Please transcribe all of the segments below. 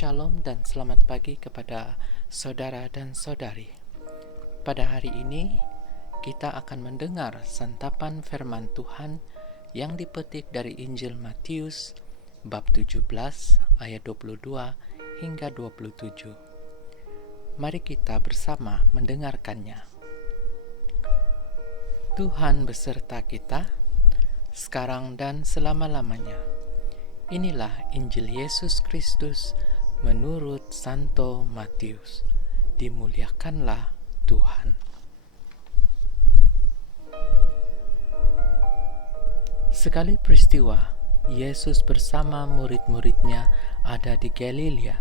Shalom dan selamat pagi kepada saudara dan saudari. Pada hari ini, kita akan mendengar santapan firman Tuhan yang dipetik dari Injil Matius bab 17 ayat 22 hingga 27. Mari kita bersama mendengarkannya. Tuhan beserta kita, sekarang dan selama-lamanya. Inilah Injil Yesus Kristus menurut Santo Matius. Dimuliakanlah Tuhan. Sekali peristiwa, Yesus bersama murid-muridnya ada di Galilea.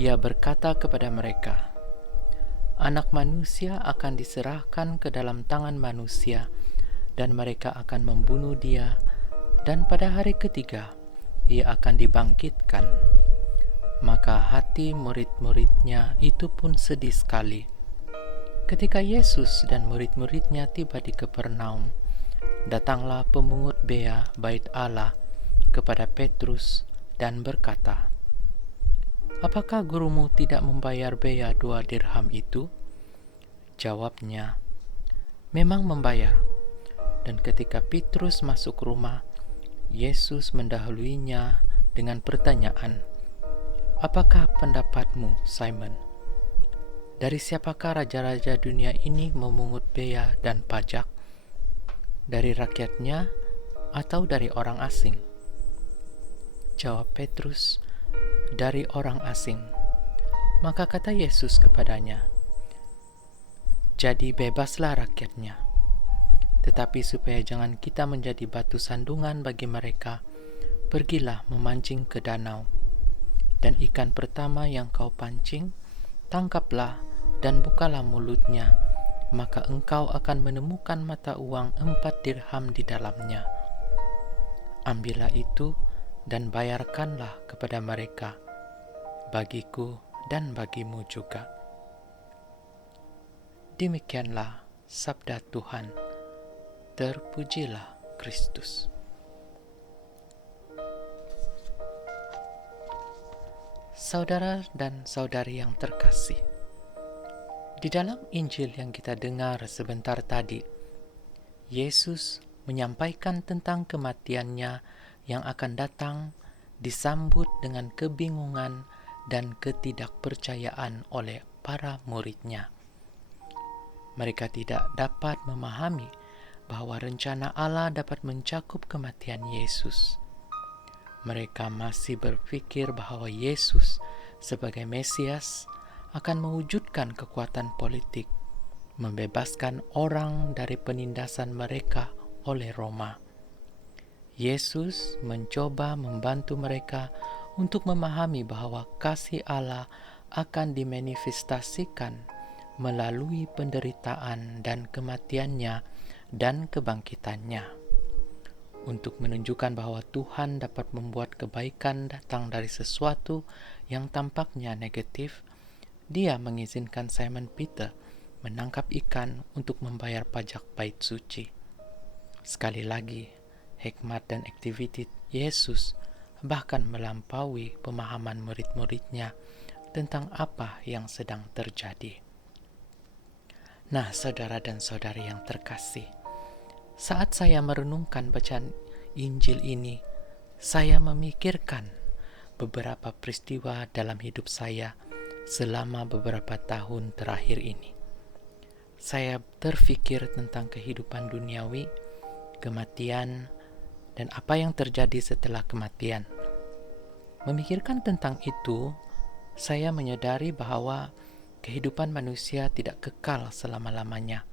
Ia berkata kepada mereka, "Anak manusia akan diserahkan ke dalam tangan manusia, dan mereka akan membunuh dia, dan pada hari ketiga ia akan dibangkitkan." Maka hati murid-muridnya itu pun sedih sekali. Ketika Yesus dan murid-muridnya tiba di Kapernaum, datanglah pemungut bea bait Allah kepada Petrus dan berkata, "Apakah gurumu tidak membayar bea 2 dirham itu?" Jawabnya, "Memang membayar." Dan ketika Petrus masuk rumah, Yesus mendahuluinya dengan pertanyaan, "Apakah pendapatmu, Simon? Dari siapakah raja-raja dunia ini memungut bea dan pajak? Dari rakyatnya atau dari orang asing?" Jawab Petrus, "Dari orang asing." Maka kata Yesus kepadanya, "Jadi bebaslah rakyatnya. Tetapi supaya jangan kita menjadi batu sandungan bagi mereka, pergilah memancing ke danau. Dan ikan pertama yang kau pancing, tangkaplah dan bukalah mulutnya, maka engkau akan menemukan mata uang 4 dirham di dalamnya. Ambillah itu dan bayarkanlah kepada mereka, bagiku dan bagimu juga." Demikianlah sabda Tuhan. Terpujilah Kristus. Saudara dan saudari yang terkasih, di dalam Injil yang kita dengar sebentar tadi, Yesus menyampaikan tentang kematiannya yang akan datang disambut dengan kebingungan dan ketidakpercayaan oleh para muridnya. Mereka tidak dapat memahami bahwa rencana Allah dapat mencakup kematian Yesus. Mereka masih berpikir bahwa Yesus sebagai Mesias akan mewujudkan kekuatan politik, membebaskan orang dari penindasan mereka oleh Roma. Yesus mencoba membantu mereka untuk memahami bahwa kasih Allah akan dimanifestasikan melalui penderitaan dan kematiannya dan kebangkitannya. Untuk menunjukkan bahwa Tuhan dapat membuat kebaikan datang dari sesuatu yang tampaknya negatif, Dia mengizinkan Simon Peter menangkap ikan untuk membayar pajak bait suci. Sekali lagi, hikmat dan aktivitas Yesus bahkan melampaui pemahaman murid-muridnya tentang apa yang sedang terjadi. Nah, saudara dan saudari yang terkasih, saat saya merenungkan bacaan Injil ini, saya memikirkan beberapa peristiwa dalam hidup saya selama beberapa tahun terakhir ini. Saya terfikir tentang kehidupan duniawi, kematian, dan apa yang terjadi setelah kematian. Memikirkan tentang itu, saya menyadari bahwa kehidupan manusia tidak kekal selama-lamanya.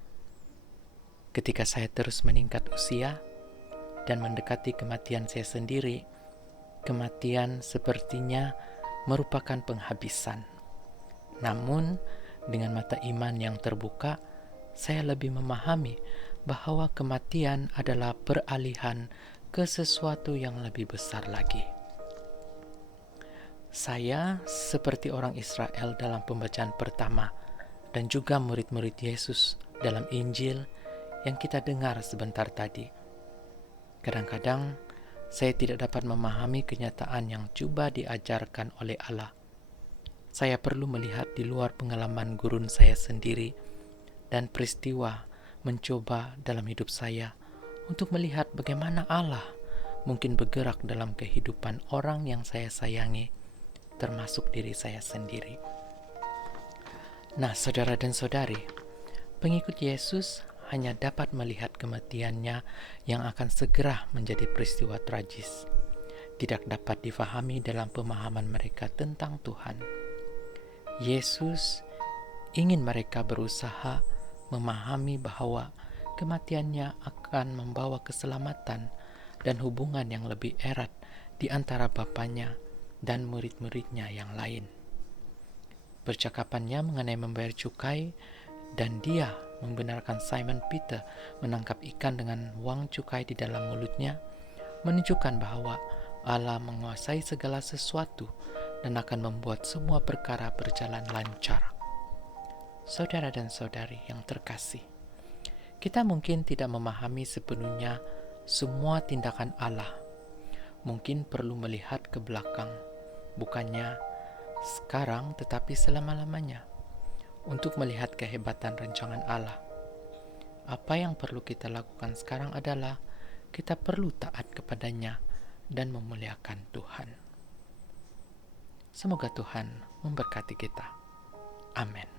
Ketika saya terus meningkat usia dan mendekati kematian saya sendiri, kematian sepertinya merupakan penghabisan. Namun, dengan mata iman yang terbuka, saya lebih memahami bahwa kematian adalah peralihan ke sesuatu yang lebih besar lagi. Saya seperti orang Israel dalam pembacaan pertama dan juga murid-murid Yesus dalam Injil yang kita dengar sebentar tadi. Kadang-kadang saya tidak dapat memahami kenyataan yang coba diajarkan oleh Allah. Saya perlu melihat di luar pengalaman gurun saya sendiri dan peristiwa mencoba dalam hidup saya untuk melihat bagaimana Allah mungkin bergerak dalam kehidupan orang yang saya sayangi, termasuk diri saya sendiri. Nah, saudara dan saudari, pengikut Yesus hanya dapat melihat kematiannya yang akan segera menjadi peristiwa tragis. Tidak dapat difahami dalam pemahaman mereka tentang Tuhan. Yesus ingin mereka berusaha memahami bahwa kematiannya akan membawa keselamatan dan hubungan yang lebih erat di antara Bapanya dan murid-muridnya yang lain. Percakapannya mengenai membayar cukai dan dia membenarkan Simon Peter menangkap ikan dengan uang cukai di dalam mulutnya menunjukkan bahwa Allah menguasai segala sesuatu dan akan membuat semua perkara berjalan lancar. Saudara dan saudari yang terkasih, kita mungkin tidak memahami sepenuhnya semua tindakan Allah. Mungkin perlu melihat ke belakang, bukannya sekarang tetapi selama-lamanya, untuk melihat kehebatan rancangan Allah. Apa yang perlu kita lakukan sekarang adalah kita perlu taat kepadanya dan memuliakan Tuhan. Semoga Tuhan memberkati kita. Amin.